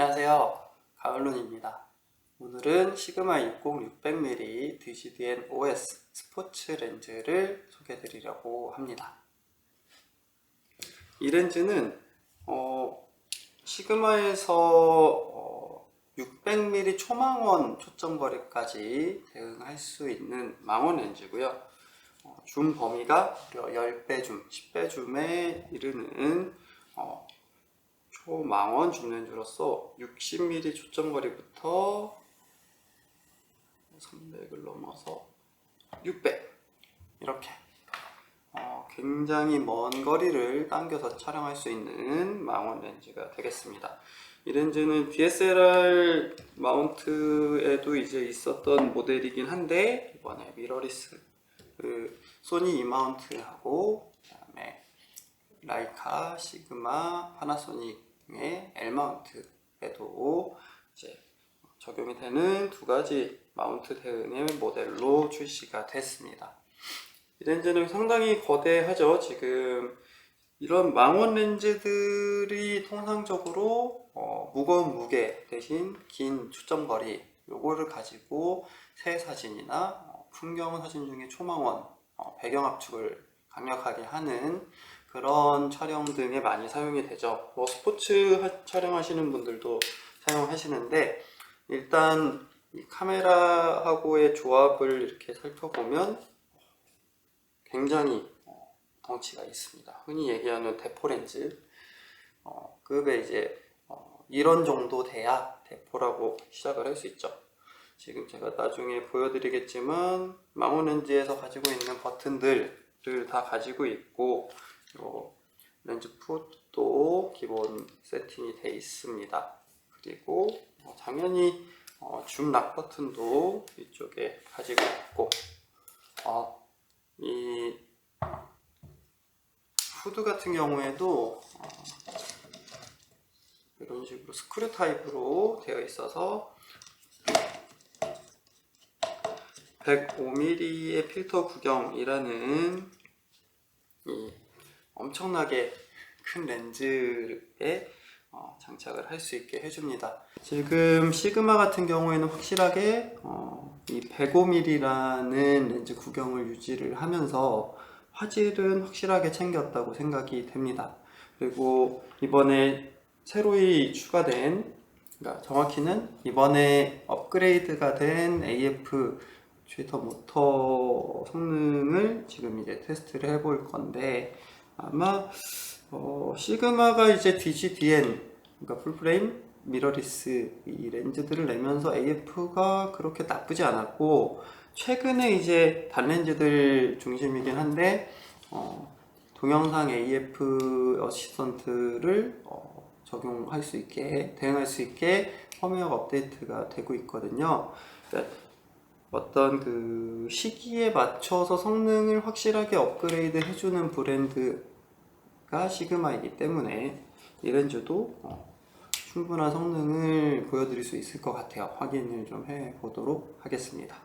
안녕하세요. 가을론입니다. 오늘은 시그마 60 600mm DCDN OS 스포츠 렌즈를 소개해 드리려고 합니다. 이 렌즈는 시그마에서 600mm 초망원 초점거리까지 대응할 수 있는 망원 렌즈고요. 줌 범위가 무려 10배 줌, 10배 줌에 이르는 초망원 줌 렌즈로서 60mm 초점거리부터 300을 넘어서 600 이렇게 굉장히 먼 거리를 당겨서 촬영할 수 있는 망원 렌즈가 되겠습니다. 이 렌즈는 DSLR 마운트에도 이제 있었던 모델이긴 한데 이번에 미러리스 소니 E 마운트하고 그다음에 라이카, 시그마, 파나소닉의 L 마운트에도 이제 적용이 되는 두 가지 마운트 대응의 모델로 출시가 됐습니다. 이 렌즈는 상당히 거대하죠. 지금 이런 망원 렌즈들이 통상적으로 무거운 무게 대신 긴 초점거리 요거를 가지고 새 사진이나 풍경 사진 중에 초망원, 배경 압축을 강력하게 하는 그런 촬영 등에 많이 사용이 되죠. 스포츠 촬영하시는 분들도 사용하시는데 일단 이 카메라하고의 조합을 이렇게 살펴보면 굉장히 덩치가 있습니다. 흔히 얘기하는 대포렌즈 급의 이제 이런 정도 돼야 대포라고 시작을 할 수 있죠. 지금 제가 나중에 보여드리겠지만 망원 렌즈에서 가지고 있는 버튼들을 다 가지고 있고 렌즈 풋도 기본 세팅이 되어 있습니다. 그리고 당연히 줌 락 버튼도 이쪽에 가지고 있고 이 후드 같은 경우에도 이런 식으로 스크류 타입으로 되어 있어서 105mm의 필터 구경이라는 이 엄청나게 큰 렌즈에 장착을 할 수 있게 해줍니다. 지금 시그마 같은 경우에는 확실하게 이 105mm라는 렌즈 구경을 유지를 하면서 화질은 확실하게 챙겼다고 생각이 됩니다. 그리고 이번에 새로이 추가된, 그러니까 정확히는 이번에 업그레이드가 된 AF 쉐이터 모터 성능을 지금 이제 테스트를 해볼 건데 아마 시그마가 이제 DCDN, 그러니까 풀프레임 미러리스 이 렌즈들을 내면서 AF가 그렇게 나쁘지 않았고 최근에 이제 단렌즈들 중심이긴 한데 동영상 AF 어시스턴트를 적용할 수 있게 대응할 수 있게 펌웨어 업데이트가 되고 있거든요. 그러니까 어떤 그 시기에 맞춰서 성능을 확실하게 업그레이드 해주는 브랜드가 시그마이기 때문에 이 렌즈도 충분한 성능을 보여드릴 수 있을 것 같아요. 확인을 좀 해보도록 하겠습니다.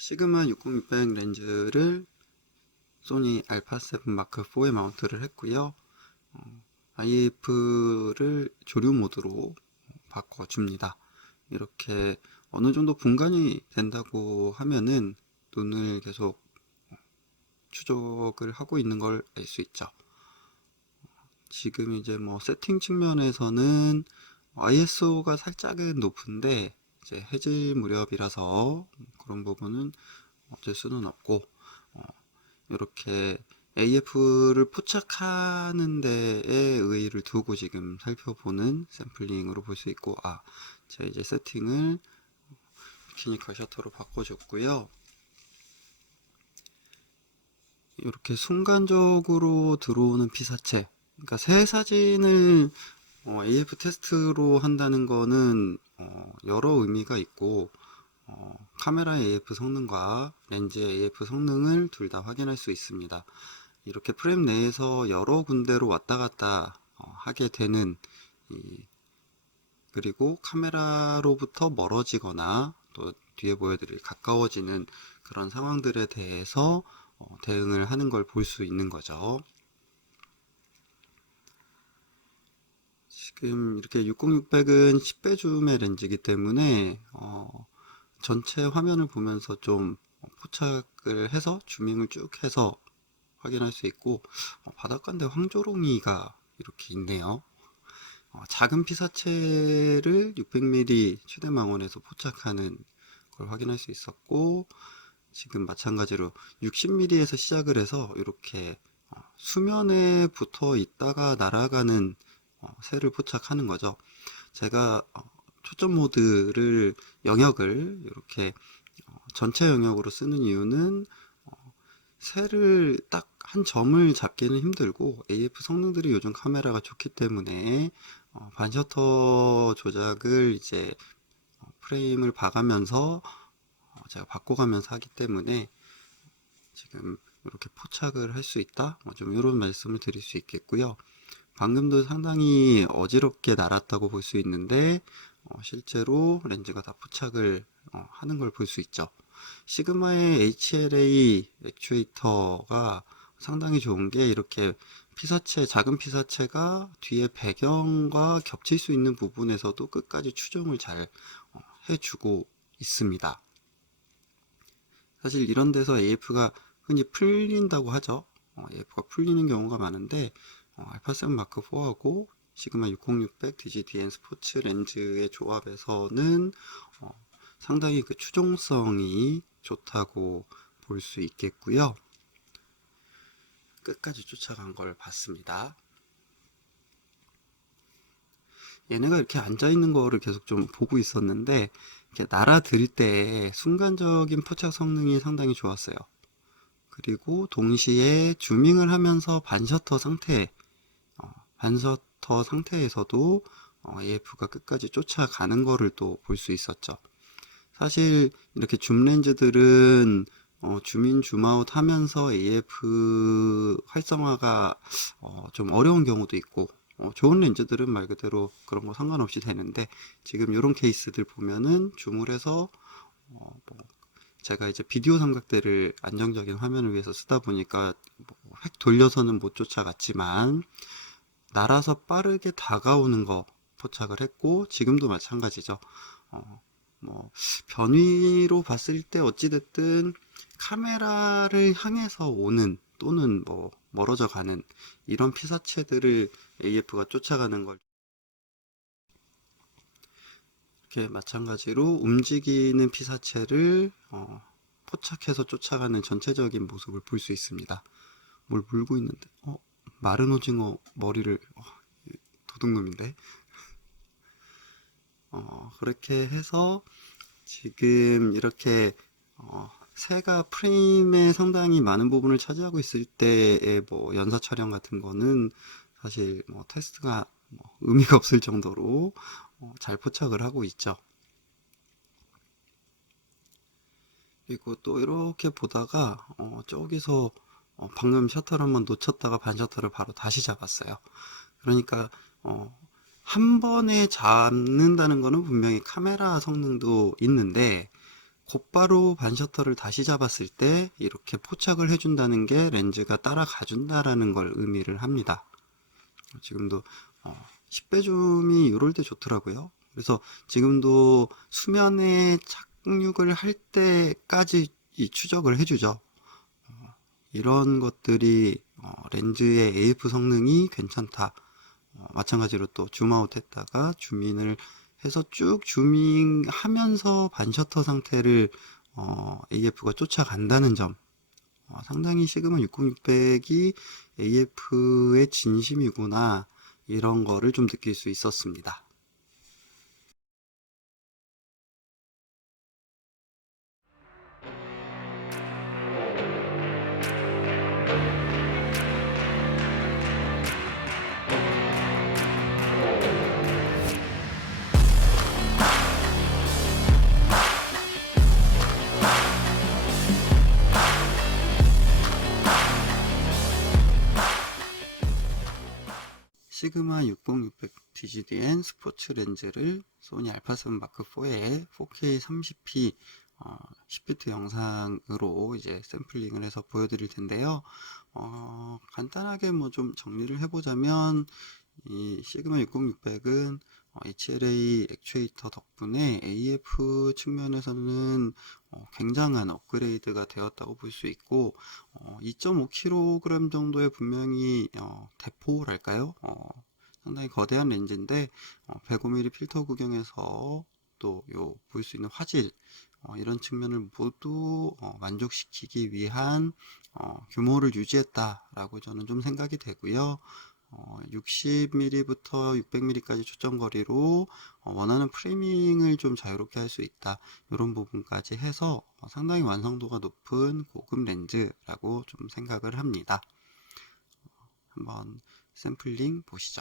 시그마 60-600 렌즈를 소니 알파7 마크4에 마운트를 했고요. IF를 조류 모드로 바꿔줍니다. 이렇게 어느 정도 분간이 된다고 하면은 눈을 계속 추적을 하고 있는 걸 알 수 있죠. 지금 이제 세팅 측면에서는 ISO가 살짝은 높은데 이제 해질 무렵이라서 그런 부분은 어쩔 수는 없고 이렇게 AF를 포착하는 데에 의의를 두고 지금 살펴보는 샘플링으로 볼 수 있고 제가 이제 세팅을 피니컬 셔터로 바꿔줬고요. 이렇게 순간적으로 들어오는 피사체, 그러니까 새 사진을 AF 테스트로 한다는 거는 여러 의미가 있고 카메라의 AF 성능과 렌즈의 AF 성능을 둘 다 확인할 수 있습니다. 이렇게 프레임 내에서 여러 군데로 왔다 갔다 하게 되는 그리고 카메라로부터 멀어지거나 또 뒤에 보여드릴 가까워지는 그런 상황들에 대해서 대응을 하는 걸 볼 수 있는 거죠. 지금 이렇게 60600은 10배 줌의 렌즈이기 때문에 전체 화면을 보면서 좀 포착을 해서 줌밍을 쭉 해서 확인할 수 있고 바닷가인데 황조롱이가 이렇게 있네요. 작은 피사체를 600mm 최대망원에서 포착하는 걸 확인할 수 있었고 지금 마찬가지로 60mm에서 시작을 해서 이렇게 수면에 붙어 있다가 날아가는 새를 포착하는 거죠. 제가 초점 모드를 영역을 이렇게 전체 영역으로 쓰는 이유는 새를 딱 한 점을 잡기는 힘들고 AF 성능들이 요즘 카메라가 좋기 때문에 반셔터 조작을 이제 프레임을 봐가면서 제가 바꿔가면서 하기 때문에 지금 이렇게 포착을 할 수 있다 좀 이런 말씀을 드릴 수 있겠고요. 방금도 상당히 어지럽게 날았다고 볼 수 있는데 실제로 렌즈가 다 포착을 하는 걸 볼 수 있죠. 시그마의 HLA 액추에이터가 상당히 좋은 게 이렇게 피사체, 작은 피사체가 뒤에 배경과 겹칠 수 있는 부분에서도 끝까지 추종을 잘 해주고 있습니다. 사실 이런 데서 AF가 흔히 풀린다고 하죠. AF가 풀리는 경우가 많은데 알파7 마크4하고 시그마 60-600 DGDN 스포츠 렌즈의 조합에서는 상당히 그 추종성이 좋다고 볼 수 있겠고요. 끝까지 쫓아간 걸 봤습니다. 얘네가 이렇게 앉아있는 거를 계속 좀 보고 있었는데 이렇게 날아들 때 순간적인 포착 성능이 상당히 좋았어요. 그리고 동시에 줌밍을 하면서 반셔터 상태에서도 AF가 끝까지 쫓아가는 거를 또 볼 수 있었죠. 사실 이렇게 줌 렌즈들은 줌인 줌아웃 하면서 AF 활성화가 좀 어려운 경우도 있고 좋은 렌즈들은 말 그대로 그런 거 상관없이 되는데 지금 이런 케이스들 보면은 줌을 해서 뭐 제가 이제 비디오 삼각대를 안정적인 화면을 위해서 쓰다 보니까 획 돌려서는 못 쫓아갔지만 날아서 빠르게 다가오는 거 포착을 했고 지금도 마찬가지죠. 뭐 변위로 봤을 때 어찌됐든 카메라를 향해서 오는 또는 뭐 멀어져 가는 이런 피사체들을 AF가 쫓아가는 걸 이렇게 마찬가지로 움직이는 피사체를 포착해서 쫓아가는 전체적인 모습을 볼 수 있습니다. 뭘 물고 있는데 마른 오징어 머리를 도둑놈인데 그렇게 해서 지금 이렇게 새가 프레임의 상당히 많은 부분을 차지하고 있을 때의 뭐 연사 촬영 같은 거는 사실 뭐 테스트가 뭐 의미가 없을 정도로 잘 포착을 하고 있죠. 그리고 또 이렇게 보다가 저기서 방금 셔터를 한번 놓쳤다가 반셔터를 바로 다시 잡았어요. 그러니까 한 번에 잡는다는 거는 분명히 카메라 성능도 있는데 곧바로 반셔터를 다시 잡았을 때 이렇게 포착을 해준다는 게 렌즈가 따라가 준다라는 걸 의미를 합니다. 지금도 10배 줌이 이럴 때 좋더라고요. 그래서 지금도 수면에 착륙을 할 때까지 이 추적을 해주죠. 이런 것들이 렌즈의 AF 성능이 괜찮다. 마찬가지로 또 줌아웃 했다가 줌인을 해서 쭉 줌인 하면서 반셔터 상태를 AF가 쫓아간다는 점 상당히 시그마 60-600이 AF의 진심이구나 이런 거를 좀 느낄 수 있었습니다. 시그마 60-600 DGDN 스포츠 렌즈를 소니 알파7 마크4에 4K 30p 10비트 영상으로 이제 샘플링을 해서 보여드릴 텐데요. 간단하게 뭐 좀 정리를 해보자면 이 시그마 60-600은 HLA 액추에이터 덕분에 AF 측면에서는 굉장한 업그레이드가 되었다고 볼 수 있고 2.5kg 정도의 분명히 대포랄까요? 상당히 거대한 렌즈인데 105mm 필터 구경에서 또 볼 수 있는 화질 이런 측면을 모두 만족시키기 위한 규모를 유지했다라고 저는 좀 생각이 되고요. 60mm부터 600mm까지 초점거리로 원하는 프레이밍을 좀 자유롭게 할 수 있다, 이런 부분까지 해서 상당히 완성도가 높은 고급 렌즈라고 좀 생각을 합니다. 한번 샘플링 보시죠.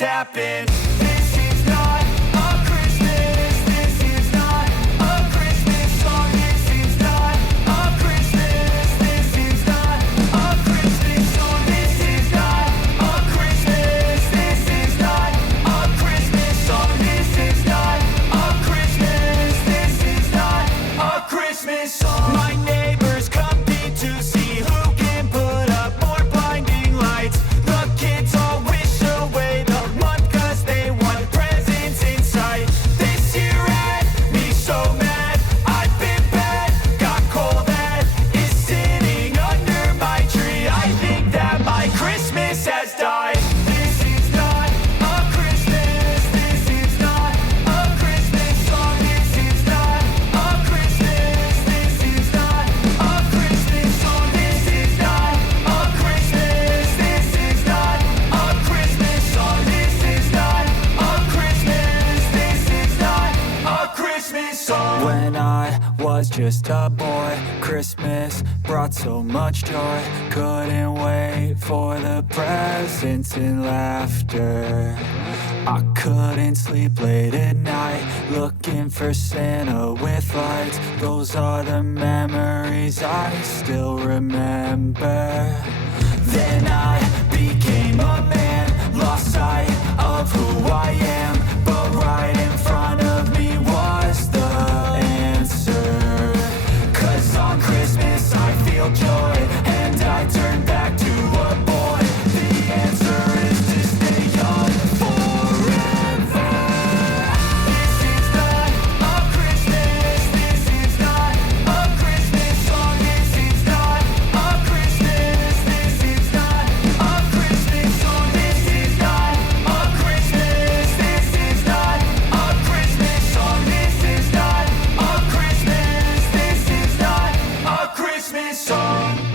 Happened. This is not a Christmas. This is not a Christmas song. This is not a Christmas. This is not a Christmas song. This is not a Christmas. This is not a Christmas song. This is not a Christmas. This is not a Christmas song. My neighbors compete to see who can put up more blinding lights. The kids all wish away the month 'cause they want presents in sight. This year had me so mad. I've been bad, got coal that is sitting under my tree. I think that my Christmas has died. This is not a Christmas. This is not a Christmas song. This is not a Christmas. This is not a Christmas song. This is not a Christmas. This is not a Christmas song. This is not a Christmas. This is not a Christmas song. When I was just a boy, Christmas brought so much joy. Couldn't wait for the presents and laughter. I couldn't sleep late at night, looking for Santa with lights. Those are the memories I still remember. Then I became a man, lost sight of who I am, but right in front of me was the answer. 'Cause on Christmas I feel joy, and I turn back to a boy. The answer is to stay young forever. This is not a Christmas. This is not a Christmas song. This is not a Christmas. This is not a Christmas song. This is not a Christmas. This is not a Christmas song. This is not a Christmas. This is not a Christmas song.